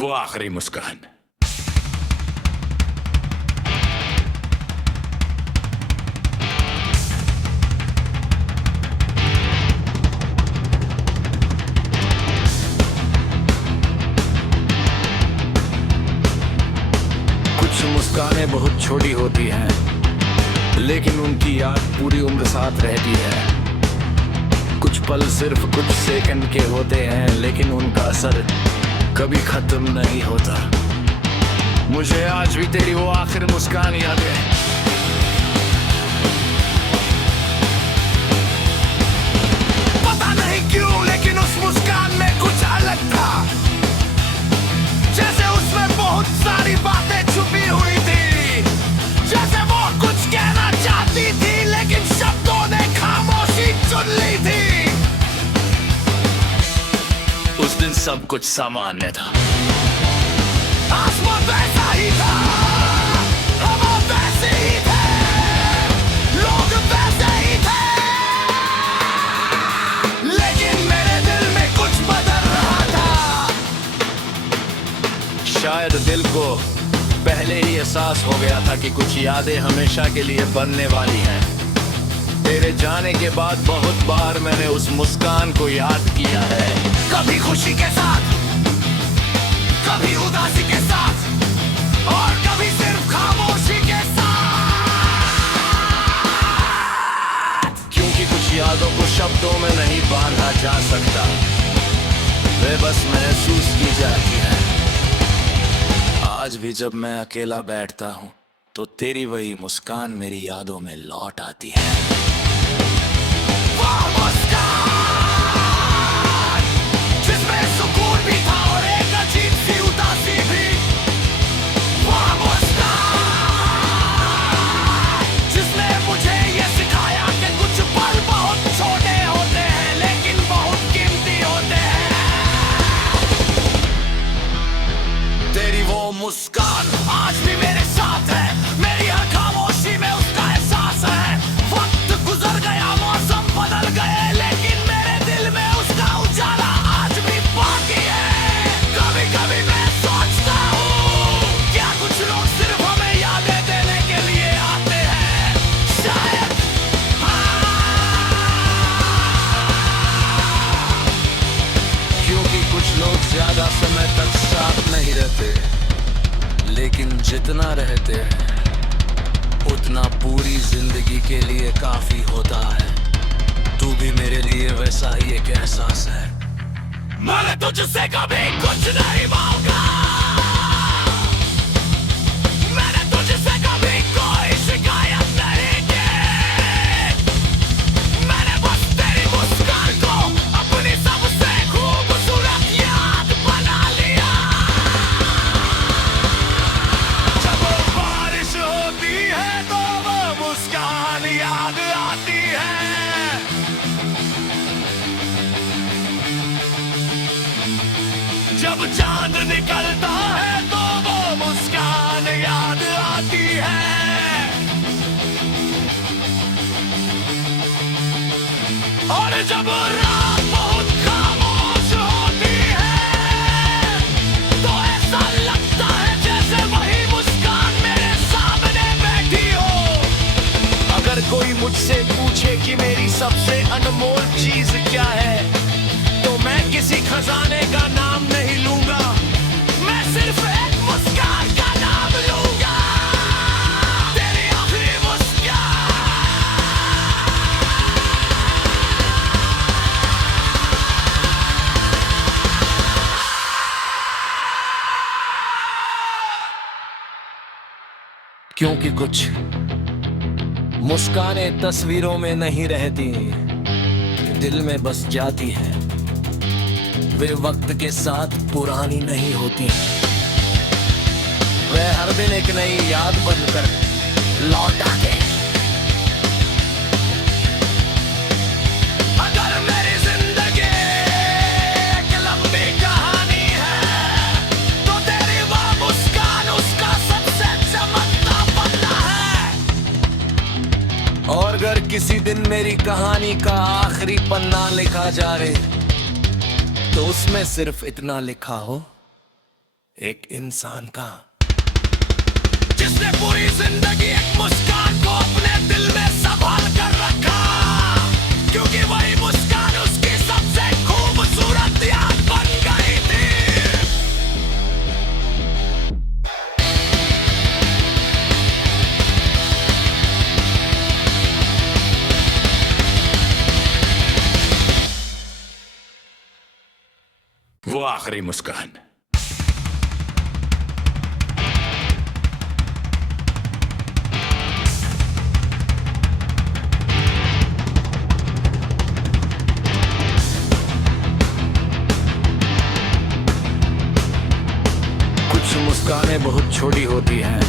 वो आखिरी मुस्कान। कुछ मुस्कानें बहुत छोटी होती हैं, लेकिन उनकी याद पूरी उम्र साथ रहती है। कुछ पल सिर्फ कुछ सेकंड के होते हैं, लेकिन उनका असर कभी खत्म नहीं होता। मुझे आज भी तेरी वो आखिर मुस्कान याद है। पता नहीं क्यों, लेकिन उस मुस्कान में कुछ अलग था। जैसे उसमें बहुत सारी बातें छुपी हुई थी, जैसे वो कुछ कहना चाहती थी, लेकिन शब्दों ने खामोशी चुन ली थी। उस दिन सब कुछ सामान्य था। आसमान वैसा ही था, हवा वैसे ही थे, लोग वैसे ही थे, लेकिन मेरे दिल में कुछ बदल रहा था। शायद दिल को पहले ही एहसास हो गया था कि कुछ यादें हमेशा के लिए बनने वाली हैं। तेरे जाने के बाद बहुत बार मैंने उस मुस्कान को याद किया है। कभी खुशी के साथ, कभी उदासी के साथ, और कभी सिर्फ खामोशी के साथ। क्योंकि कुछ यादों को शब्दों में नहीं बांधा जा सकता, वे बस महसूस की जाती है। आज भी जब मैं अकेला बैठता हूँ, तो तेरी वही मुस्कान मेरी यादों में लौट आती है। वो मुस्कान जिसमें सुकून भी था और एक अजीब सी उदासी भी। वो मुस्कान जिसने मुझे ये सिखाया कि कुछ पल बहुत छोटे होते हैं, लेकिन बहुत कीमती होते हैं। तेरी वो मुस्कान आज भी मेरे साथ है, मेरी हर खामोशी में उसका एहसास है। वक्त गुजर गया, मौसम बदल गए, लेकिन मेरे दिल में उसका उजाला आज भी बाकी है। कभी कभी मैं सोचता हूँ, क्या कुछ लोग सिर्फ हमें यादें देने के लिए आते हैं? शायद क्योंकि कुछ लोग ज्यादा समय तक साथ नहीं रहते, लेकिन जितना रहते हैं उतना पूरी जिंदगी के लिए काफी होता है। तू भी मेरे लिए वैसा ही एक एहसास है। मैंने तुझसे कभी कुछ नहीं मांगा, मैंने तुझसे कभी कोई शिकायत नहीं की। मैंने बस तेरी मुस्कान को अपनी सबसे खूबसूरत याद बना लिया। जब बारिश होती है तो वो मुस्कान याद आती है। जब चांद निकलता है तो वो मुस्कान याद आती है। और जब रात बहुत खामोश होती है, तो ऐसा लगता है जैसे वही मुस्कान मेरे सामने बैठी हो। अगर कोई मुझसे पूछे कि मेरी सबसे अनमोल चीज क्या है, तो मैं किसी खजाने का नाम नहीं लूंगा, मैं सिर्फ एक मुस्कान का नाम लूंगा। तेरी आखिरी मुस्कान। क्योंकि कुछ मुस्कानें तस्वीरों में नहीं रहती, दिल में बस जाती हैं। वे वक्त के साथ पुरानी नहीं होती, वे हर दिन एक नई याद बनकर लौट आते। अगर मेरी जिंदगी एक लंबी कहानी है, तो तेरी वो मुस्कान उसका सबसे चमकता पन्ना है। और अगर किसी दिन मेरी कहानी का आखिरी पन्ना लिखा जा रहे, तो उसमें सिर्फ इतना लिखा हो, एक इंसान का जिसने पूरी जिंदगी एक मुस्कान को अपने दिल में संभाल कर रखा, क्योंकि वही मुस्कान उसकी सबसे खूबसूरत याद बन गई थी। वो आखिरी मुस्कान। कुछ मुस्कानें बहुत छोटी होती हैं,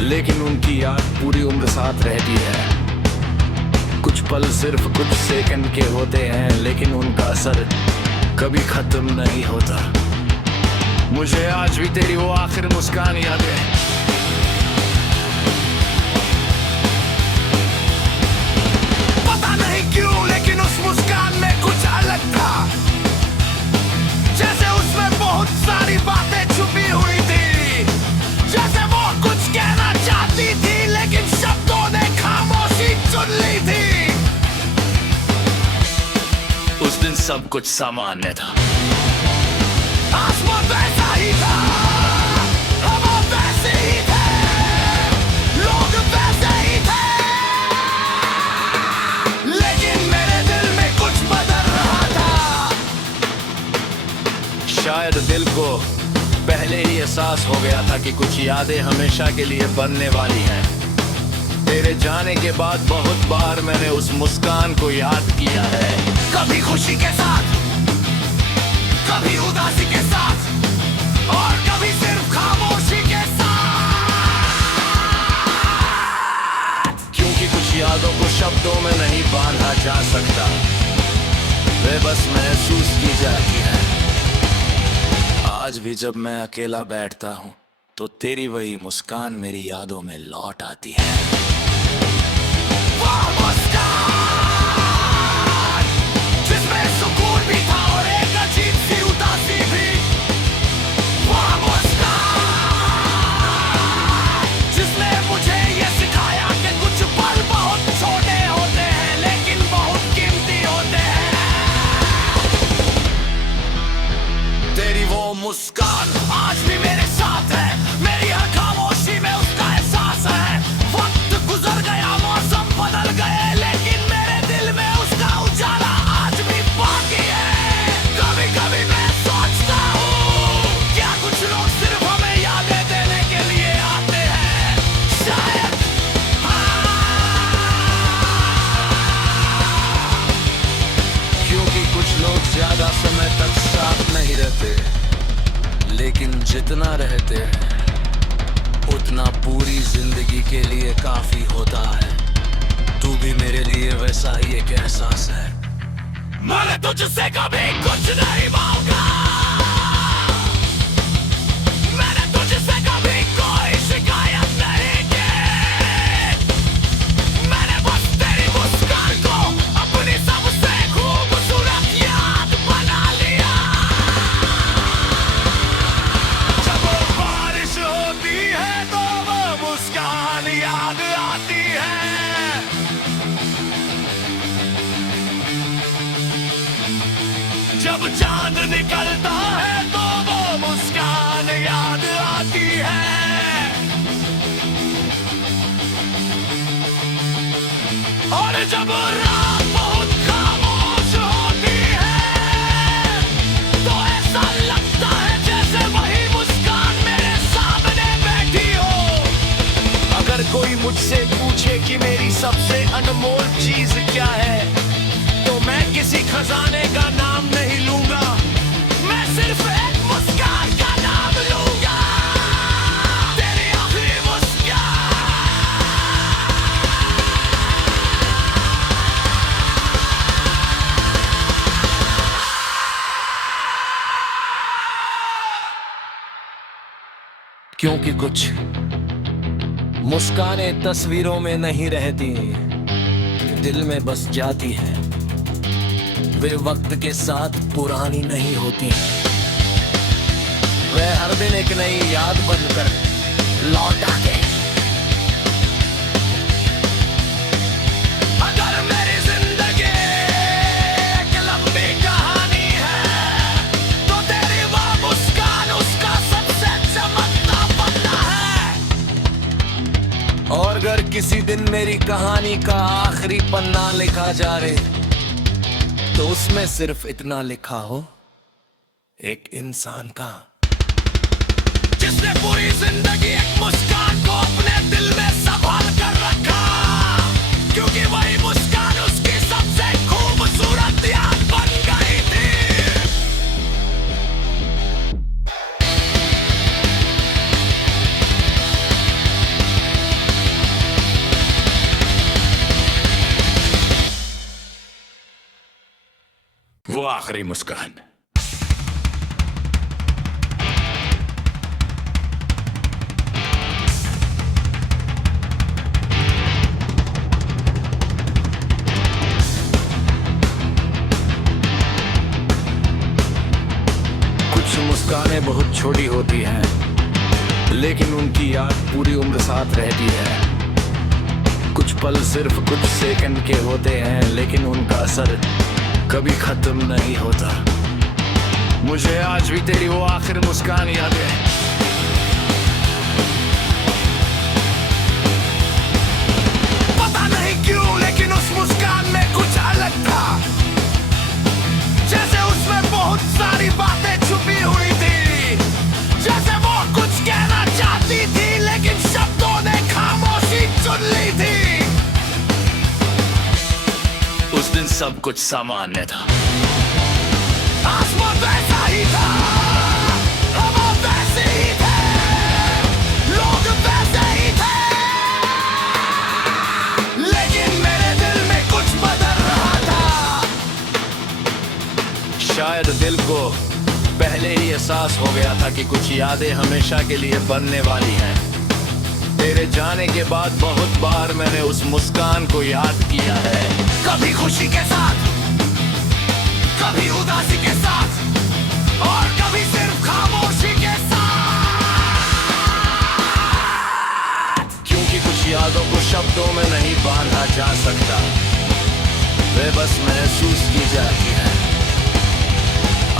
लेकिन उनकी याद पूरी उम्र साथ रहती है। कुछ पल सिर्फ कुछ सेकंड के होते हैं, लेकिन उनका असर कभी खत्म नहीं होता। मुझे आज भी तेरी वो आखिर मुस्कान याद है। पता नहीं क्यों, लेकिन उस मुस्कान में कुछ अलग था, जैसे उसमें बहुत सारी बातें छुपी हुई थी, जैसे वो कुछ कहना चाहती थी, लेकिन शब्दों ने खामोशी चुन ली थी। उस दिन सब कुछ सामान्य था। आसमान वैसा ही था, हवा वैसे ही थे, लोग वैसे ही थे, लेकिन मेरे दिल में कुछ बदल रहा था। शायद दिल को पहले ही एहसास हो गया था कि कुछ यादें हमेशा के लिए बनने वाली हैं। तेरे जाने के बाद बहुत बार मैंने उस मुस्कान को याद किया है। कभी खुशी के साथ, कभी उदासी के साथ, और कभी सिर्फ खामोशी के साथ। क्योंकि कुछ यादों को शब्दों में नहीं बांधा जा सकता, वे बस महसूस की जाती है। आज भी जब मैं अकेला बैठता हूँ, तो तेरी वही मुस्कान मेरी यादों में लौट आती है। वो मुस्कान जिसमें सुकून भी था और एक अजीब सी उदासी भी। वो मुस्कान जिसने मुझे ये सिखाया कि कुछ पल बहुत छोटे होते हैं, लेकिन बहुत कीमती होते हैं। तेरी वो मुस्कान आज भी मेरे साथ है, मेरी हर खामोशी में उसका एहसास है। वक्त गुजर गया, मौसम बदल गए, लेकिन मेरे दिल में उसका उजाला आज भी बाकी है। कभी कभी मैं सोचता हूँ, क्या कुछ लोग सिर्फ हमें यादें देने के लिए आते हैं? शायद क्योंकि कुछ लोग ज्यादा समय तक साथ नहीं रहते, लेकिन जितना रहते हैं उतना पूरी जिंदगी के लिए काफी होता है। तू भी मेरे लिए वैसा ही एक एहसास है। मैंने तुझसे कभी कुछ नहीं मांगा, मैंने तुझसे कभी कोई शिकायत नहीं की, मैंने बस तेरी मुस्कान को अपनी सबसे खूबसूरत याद बना लिया। जब बारिश होती है तो वो मुस्कान याद आती है। जब चांद निकलता है तो वो मुस्कान याद आती है। और जब रात बहुत खामोश होती है, तो ऐसा लगता है जैसे वही मुस्कान मेरे सामने बैठी हो। अगर कोई मुझसे पूछे कि मेरी सबसे अनमोल चीज क्या है, तो मैं किसी खजाने का नाम नहीं लूंगा, मैं सिर्फ एक मुस्कान का नाम लूंगा, तेरी आखिरी मुस्कान। क्योंकि कुछ मुस्कानें तस्वीरों में नहीं रहती, दिल में बस जाती हैं। वे वक्त के साथ पुरानी नहीं होती, वे हर हर दिन एक नई याद बनकर लौट आके। अगर मेरी जिंदगी एक लंबी कहानी है तो तेरी वो मुस्कान उसका सबसे चमकता पन्ना है। और अगर किसी दिन मेरी कहानी का आखिरी पन्ना लिखा जा रे तो उसमें सिर्फ इतना लिखा हो, एक इंसान का जिसने पूरी जिंदगी एक मुस्कान को अपने दिल में संभाल कर रखा, क्योंकि वही मुस्कान उसकी सबसे खूबसूरत याद बन गई थी। वो आखिरी मुस्कान। कुछ मुस्कानें बहुत छोटी होती हैं, लेकिन उनकी याद पूरी उम्र साथ रहती है। कुछ पल सिर्फ कुछ सेकंड के होते हैं, लेकिन उनका असर कभी खत्म नहीं होता। मुझे आज भी तेरी वो आखिरी मुस्कान याद है। पता नहीं क्यों, लेकिन उस मुस्कान में कुछ अलग था, जैसे उसमें बहुत सारी बातें छुपी हुई थी, जैसे वो कुछ कहना चाहती थी लेकिन शब्दों ने खामोशी चुन ली थी। उस दिन सब कुछ सामान्य था। आसमान वैसा ही था, हवा वैसे ही थे, लोग वैसे ही थे, लेकिन मेरे दिल में कुछ बदल रहा था। शायद दिल को पहले ही एहसास हो गया था कि कुछ यादें हमेशा के लिए बनने वाली हैं। तेरे जाने के बाद बहुत बार मैंने उस मुस्कान को याद किया है। कभी खुशी के साथ, कभी उदासी के साथ, और कभी सिर्फ खामोशी के साथ। क्योंकि कुछ यादों को शब्दों में नहीं बांधा जा सकता, वे बस महसूस की जाती है।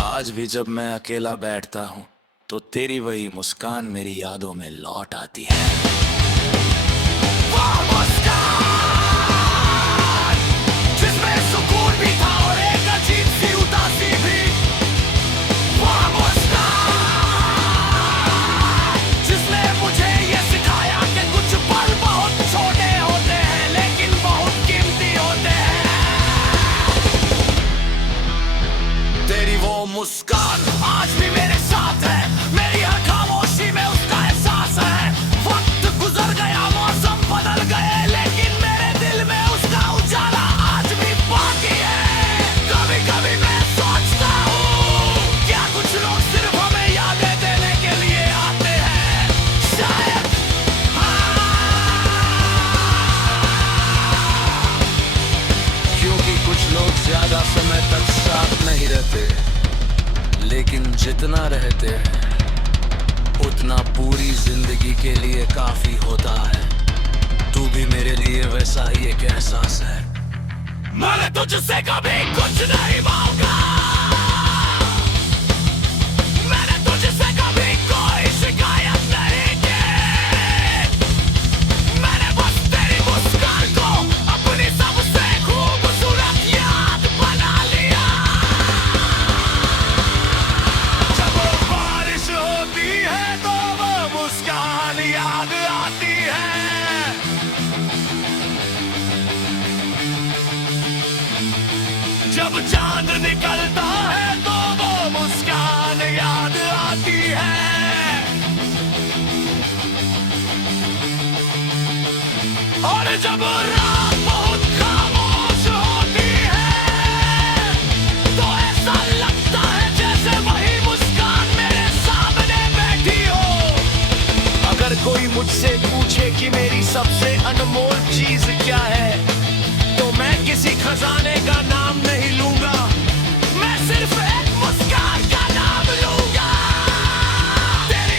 आज भी जब मैं अकेला बैठता हूँ तो तेरी वही मुस्कान मेरी यादों में लौट आती है। वो मुस्कान जिसमें सुकून भी था और एक अजीब सी उदासी भी। वो मुस्कान जिसने मुझे ये सिखाया कि कुछ पल बहुत छोटे होते हैं लेकिन बहुत कीमती होते हैं। तेरी वो मुस्कान आज भी मेरे साथ है, मेरी हर खामोशी में उसका एहसास है। वक्त गुजर गया, मौसम बदल गए, लेकिन मेरे दिल में उसका उजाला आज भी बाकी है। कभी कभी मैं सोचता हूँ, क्या कुछ लोग सिर्फ हमें यादें देने के लिए आते हैं? शायद क्योंकि कुछ लोग ज्यादा समय तक साथ नहीं रहते, लेकिन जितना रहते हैं उतना पूरी जिंदगी के लिए काफी होता है। तू भी मेरे लिए वैसा ही एक एहसास है। मैंने तुझसे कभी कुछ नहीं मांगा, मैंने तुझसे कभी कोई शिकायत नहीं की, मैंने बस तेरी मुस्कान को अपनी सबसे खूबसूरत याद बना लिया। जब बारिश होती है तो वो मुस्कान याद आती है। जब चांद निकलता है तो वो मुस्कान याद आती है। और जब रात बहुत खामोश होती है तो ऐसा लगता है जैसे वही मुस्कान मेरे सामने बैठी हो। अगर कोई मुझसे पूछे कि मेरी सबसे अनमोल चीज क्या है, तो मैं किसी खजाने का नाम नहीं लूंगा, मैं सिर्फ एक मुस्कान का नाम लूंगा। तेरे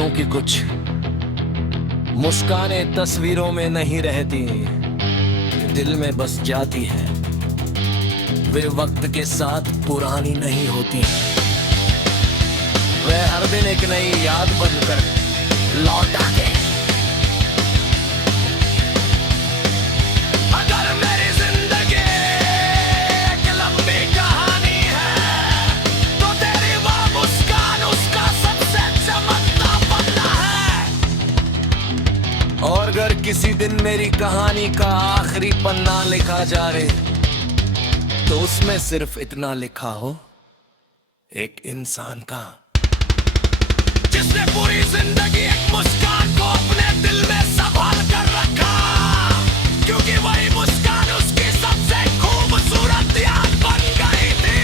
क्योंकि कुछ मुस्कानें तस्वीरों में नहीं रहती, दिल में बस जाती है। वे वक्त के साथ पुरानी नहीं होती, वे हर दिन एक नई याद बनकर लौट आते हैं। अगर मेरी जिंदगी एक लंबी कहानी है, तो तेरी वो मुस्कान उसका सबसे चमकता पन्ना है। और अगर किसी दिन मेरी कहानी का आखिरी पन्ना लिखा जाए, तो उसमें सिर्फ इतना लिखा हो, एक इंसान का जिसने पूरी जिंदगी एक मुस्कान को अपने दिल में संभाल कर रखा, क्योंकि वही मुस्कान उसकी सबसे खूबसूरत याद बन गई थी।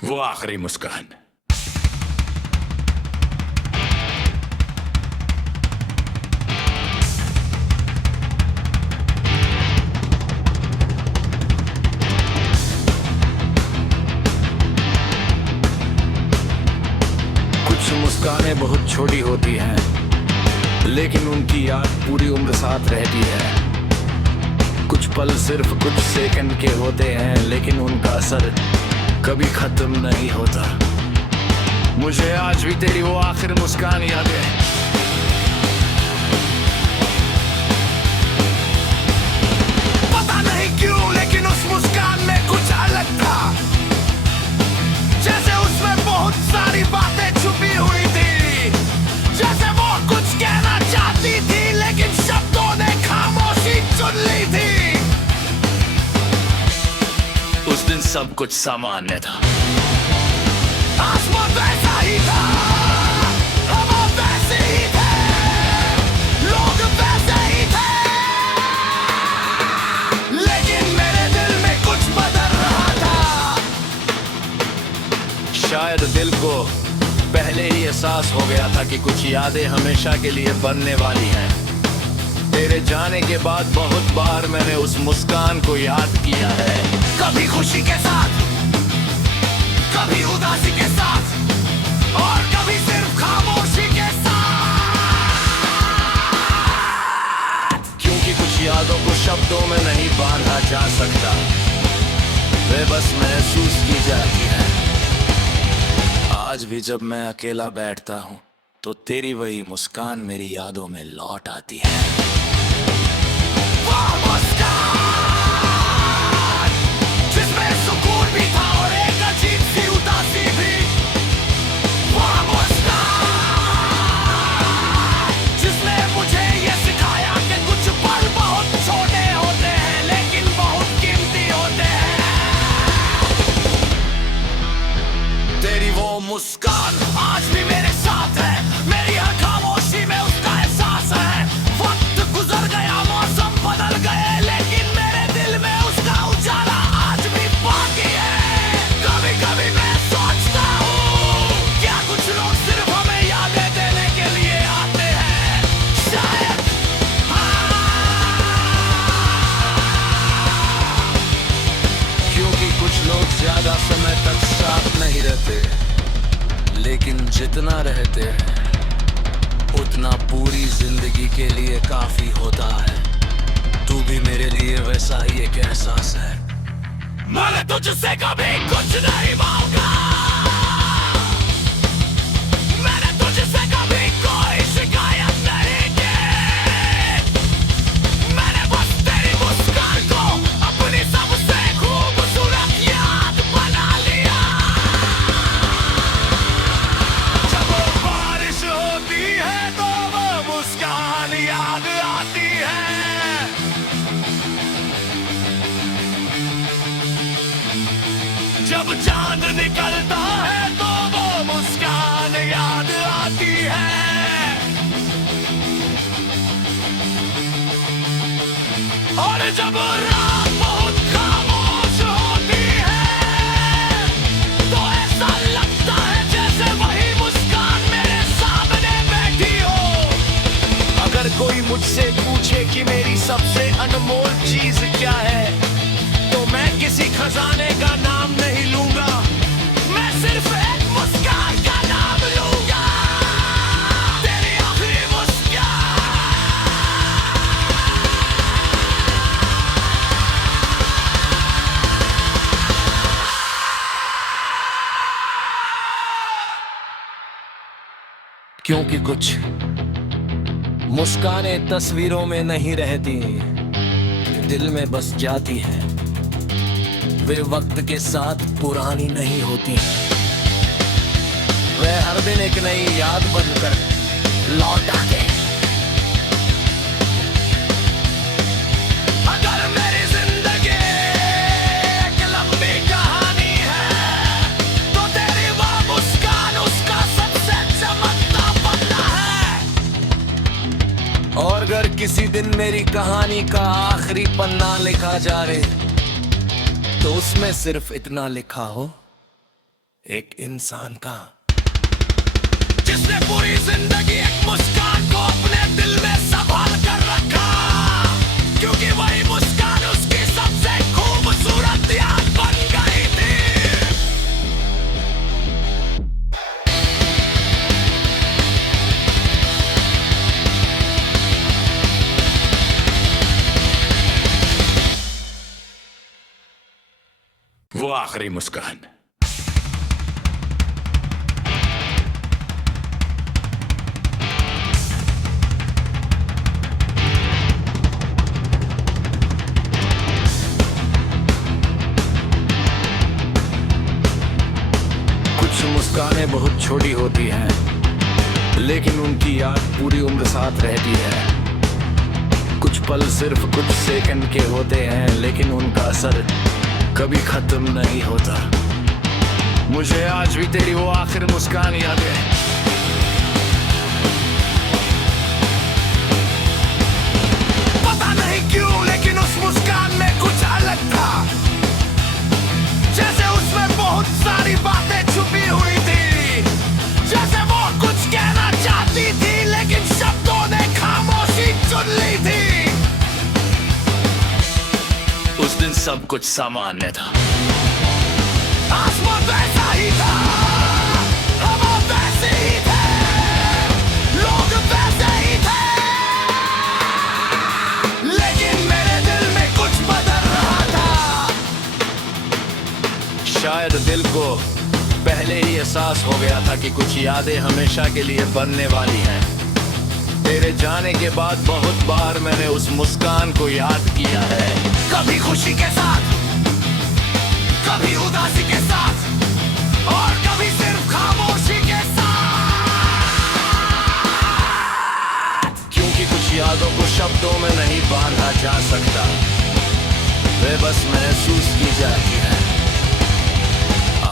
वो आखिरी मुस्कान। मुस्कानें बहुत छोटी होती हैं, लेकिन उनकी याद पूरी उम्र साथ रहती है। कुछ पल सिर्फ कुछ सेकंड के होते हैं, लेकिन उनका असर कभी खत्म नहीं होता। मुझे आज भी तेरी वो आखिरी मुस्कान याद है। पता नहीं क्यों, लेकिन उस मुस्कान में कुछ अलग था, जैसे उसमें बहुत सारी बातें छुपी हुई थी, जैसे वो कुछ कहना चाहती थी, लेकिन शब्दों ने खामोशी चुन ली थी। उस दिन सब कुछ सामान्य था, आसमान वैसा ही था, हवा वैसे ही थे, लोग वैसे ही थे, लेकिन मेरे दिल में कुछ बदल रहा था। शायद दिल को पहले ही एहसास हो गया था कि कुछ यादें हमेशा के लिए बनने वाली हैं। तेरे जाने के बाद बहुत बार मैंने उस मुस्कान को याद किया है, कभी खुशी के साथ, कभी उदासी के साथ, और कभी सिर्फ खामोशी के साथ। क्योंकि कुछ यादों को शब्दों में नहीं बांधा जा सकता, वे बस महसूस की जाती है। आज भी जब मैं अकेला बैठता हूँ, तो तेरी वही मुस्कान मेरी यादों में लौट आती है। वो मुस्कान जिसमें सुकून भी था और एक अजीब सी उदासी भी। वो मुस्कान जिसने मुझे ये सिखाया कि कुछ पल बहुत छोटे होते हैं, लेकिन बहुत कीमती होते हैं। तेरी वो मुस्कान आज भी मेरे साथ है, मेरी हर खामोशी में उसका एहसास है। वक्त गुजर गया, मौसम बदल गए, लेकिन मेरे दिल में उसका उजाला आज भी बाकी है। कभी कभी मैं सोचता हूँ, क्या कुछ लोग सिर्फ हमें यादें देने के लिए आते हैं? शायद क्योंकि कुछ लोग ज्यादा समय तक साथ नहीं रहते, लेकिन जितना रहते हैं उतना पूरी जिंदगी के लिए काफी होता है। तू भी मेरे लिए वैसा ही एक एहसास है। मैं तुझसे कभी कुछ नहीं मांगा, मैंने तुझसे कभी कोई शिकायत नहीं की, मैंने बस तेरी मुस्कान को अपनी सबसे खूबसूरत याद बना लिया। जब बारिश होती है तो वो मुस्कान याद आती है। जब चांद निकलता है तो वो मुस्कान याद आती है। और जब रात बहुत खामोश होती है, तो ऐसा लगता है जैसे वही मुस्कान मेरे सामने बैठी हो। अगर कोई मुझसे पूछे कि मेरी सबसे अनमोल चीज क्या है, तो मैं किसी खजाने का नाम नहीं लूंगा, मैं सिर्फ एक मुस्कान का नाम लूंगा। तेरी आखिरी मुस्कान। क्योंकि कुछ मुस्कानें तस्वीरों में नहीं रहती, दिल में बस जाती हैं। वे वक्त के साथ पुरानी नहीं होती, वे हर दिन एक नई याद बनकर लौट आते हैं। अगर मेरी जिंदगी एक लंबी कहानी है, तो तेरी वो मुस्कान उसका सबसे चमकता पन्ना है। और अगर किसी दिन मेरी कहानी का आखिरी पन्ना लिखा जा रहे, तो उसमें सिर्फ इतना लिखा हो, एक इंसान का जिसने पूरी जिंदगी एक मुस्कान को अपने दिल में संभाल कर रखा, क्योंकि वही मुस्कान उसकी सबसे खूबसूरत याद बन गई थी। वो आखिरी मुस्कान। कुछ मुस्कानें बहुत छोटी होती हैं, लेकिन उनकी याद पूरी उम्र साथ रहती है। कुछ पल सिर्फ कुछ सेकंड के होते हैं, लेकिन उनका असर कभी खत्म नहीं होता। मुझे आज भी तेरी वो आखिर मुस्कान याद है। पता नहीं क्यों, लेकिन उस मुस्कान में कुछ अलग था, जैसे उसमें बहुत सारी बातें छुपी हुई थी, जैसे वो कुछ कहना चाहती थी, लेकिन शब्दों ने खामोशी चुन ली थी। उस दिन सब कुछ सामान्य था, आसमान वैसा ही था, हवा वैसे ही थे, लोग वैसे ही थे, लेकिन मेरे दिल में कुछ बदल रहा था। शायद दिल को पहले ही एहसास हो गया था कि कुछ यादें हमेशा के लिए बनने वाली हैं। तेरे जाने के बाद बहुत बार मैंने उस मुस्कान को याद किया है, कभी खुशी के साथ, कभी उदासी के साथ, और कभी सिर्फ खामोशी के साथ। क्योंकि कुछ यादों को शब्दों में नहीं बांधा जा सकता, वे बस महसूस की जाती है।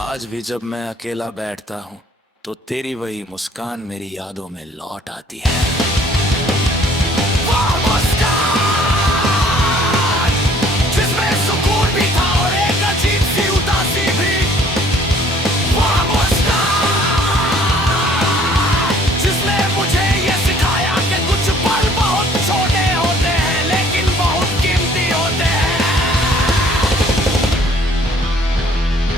आज भी जब मैं अकेला बैठता हूँ, तो तेरी वही मुस्कान मेरी यादों में लौट आती है। जिसमें सुकून भी था और एक अजीब सी उदासी भी, वो मुस्कान जिसने मुझे ये सिखाया कि कुछ पल बहुत छोटे होते हैं, लेकिन बहुत कीमती होते हैं।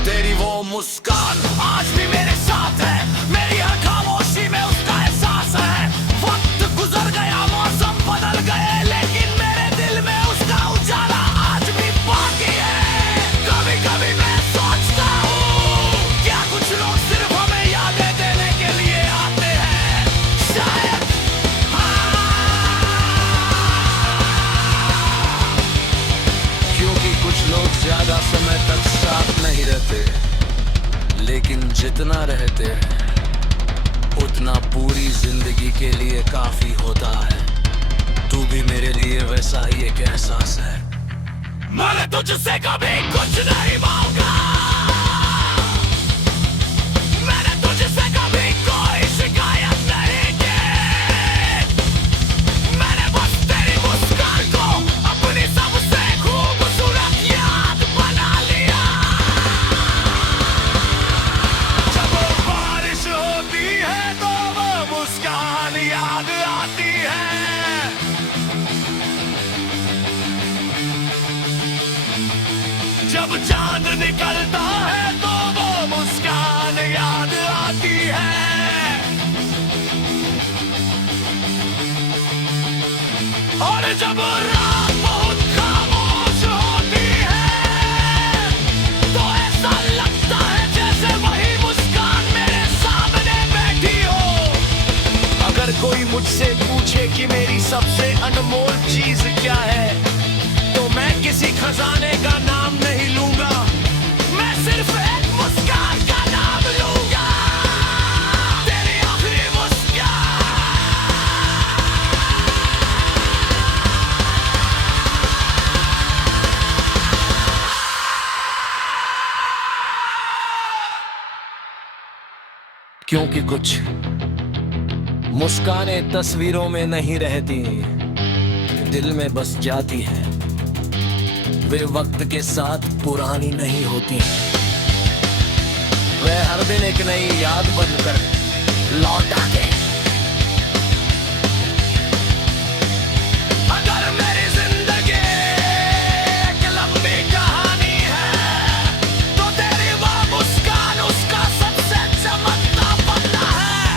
तेरी वो मुस्कान आज भी मेरे साथ है, मेरी हर खामोशी में उसका एहसास है। वक्त गुजर गया, मौसम बदल गए, लेकिन मेरे दिल में उसका उजाला आज भी बाकी है। कभी कभी मैं सोचता हूँ, क्या कुछ लोग सिर्फ हमें यादें देने के लिए आते हैं? शायद क्योंकि कुछ लोग ज्यादा समय तक साथ नहीं रहते, लेकिन जितना रहते हैं उतना पूरी जिंदगी के लिए काफी होता है। तू भी मेरे लिए वैसा ही एक एहसास है। मैंने तुझसे कभी कुछ नहीं मांगा, मैंने तुझसे कभी कोई शिकायत नहीं की, मैंने बस तेरी मुस्कान को अपनी सबसे खूबसूरत याद बना लिया। जब बारिश होती है तो वो मुस्कान याद आती है, जब चांद निकलता है तो वो मुस्कान याद आती है। और जब रात बहुत खामोश होती है तो ऐसा लगता है जैसे वही मुस्कान मेरे सामने बैठी हो। अगर कोई मुझसे पूछे कि मेरी सबसे अनमोल चीज क्या है, तो मैं किसी खजाने का नाम नहीं लूंगा, मैं सिर्फ एक मुस्कान का नाम लूंगा, तेरी आखिरी मुस्कान। क्योंकि कुछ मुस्कानें तस्वीरों में नहीं रहती, दिल में बस जाती है। वे वक्त के साथ पुरानी नहीं होती, वे हर दिन एक नई याद बनकर लौट आते। अगर मेरी जिंदगी एक लंबी कहानी है तो तेरी वो मुस्कान उसका सबसे चमकता पन्ना है।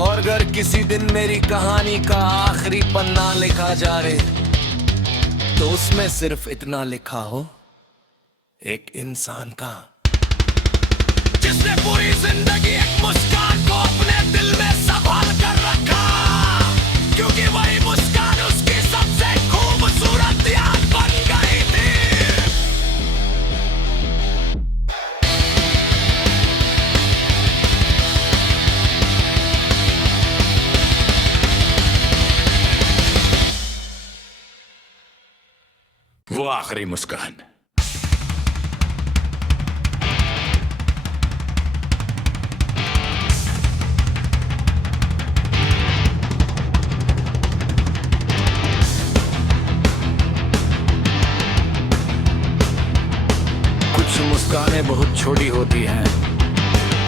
और अगर किसी दिन मेरी कहानी का आखिरी पन्ना लिखा जा रे, तो उसमें सिर्फ इतना लिखा हो, एक इंसान का जिसने पूरी जिंदगी एक मुस्कान को अपने दिल में संभाल कर रखा, क्योंकि वही मुस्कान उसकी सबसे खूबसूरत याद बन गई थी। वो आखिरी मुस्कान। कुछ मुस्कानें बहुत छोटी होती हैं,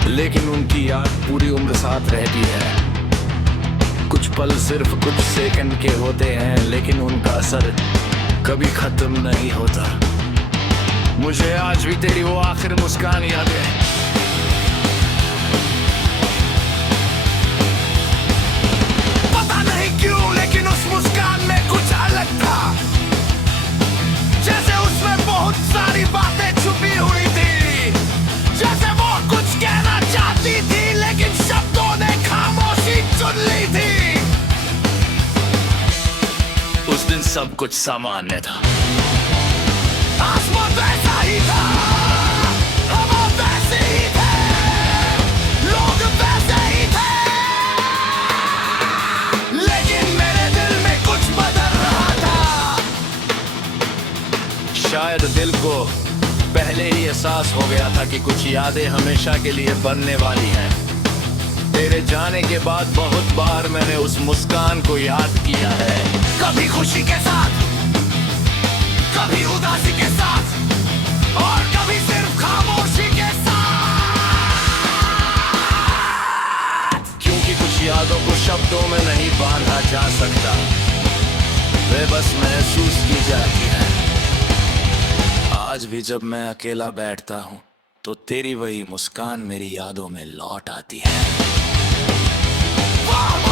लेकिन उनकी याद पूरी उम्र साथ रहती है। कुछ पल सिर्फ कुछ सेकंड के होते हैं, लेकिन उनका असर कभी खत्म नहीं होता। मुझे आज भी तेरी वो आखिर मुस्कान याद है। पता नहीं क्यों, लेकिन उस मुस्कान में कुछ अलग था, जैसे उसमें बहुत सारी बातें छुपी हुई थी, जैसे वो कुछ कहना चाहती थी लेकिन शब्दों ने खामोशी चुन ली थी। उस दिन सब कुछ सामान्य था, आसमान वैसा ही था, हवा वैसे ही थे, लोग वैसे ही थे, लेकिन मेरे दिल में कुछ बदल रहा था। शायद दिल को पहले ही एहसास हो गया था कि कुछ यादें हमेशा के लिए बनने वाली हैं। तेरे जाने के बाद बहुत बार मैंने उस मुस्कान को याद किया है, कभी खुशी के साथ, कभी उदासी के साथ, और कभी सिर्फ खामोशी के साथ। क्योंकि कुछ यादों को शब्दों में नहीं बांधा जा सकता, वे बस महसूस की जाती है। आज भी जब मैं अकेला बैठता हूँ तो तेरी वही मुस्कान मेरी यादों में लौट आती है। वाह!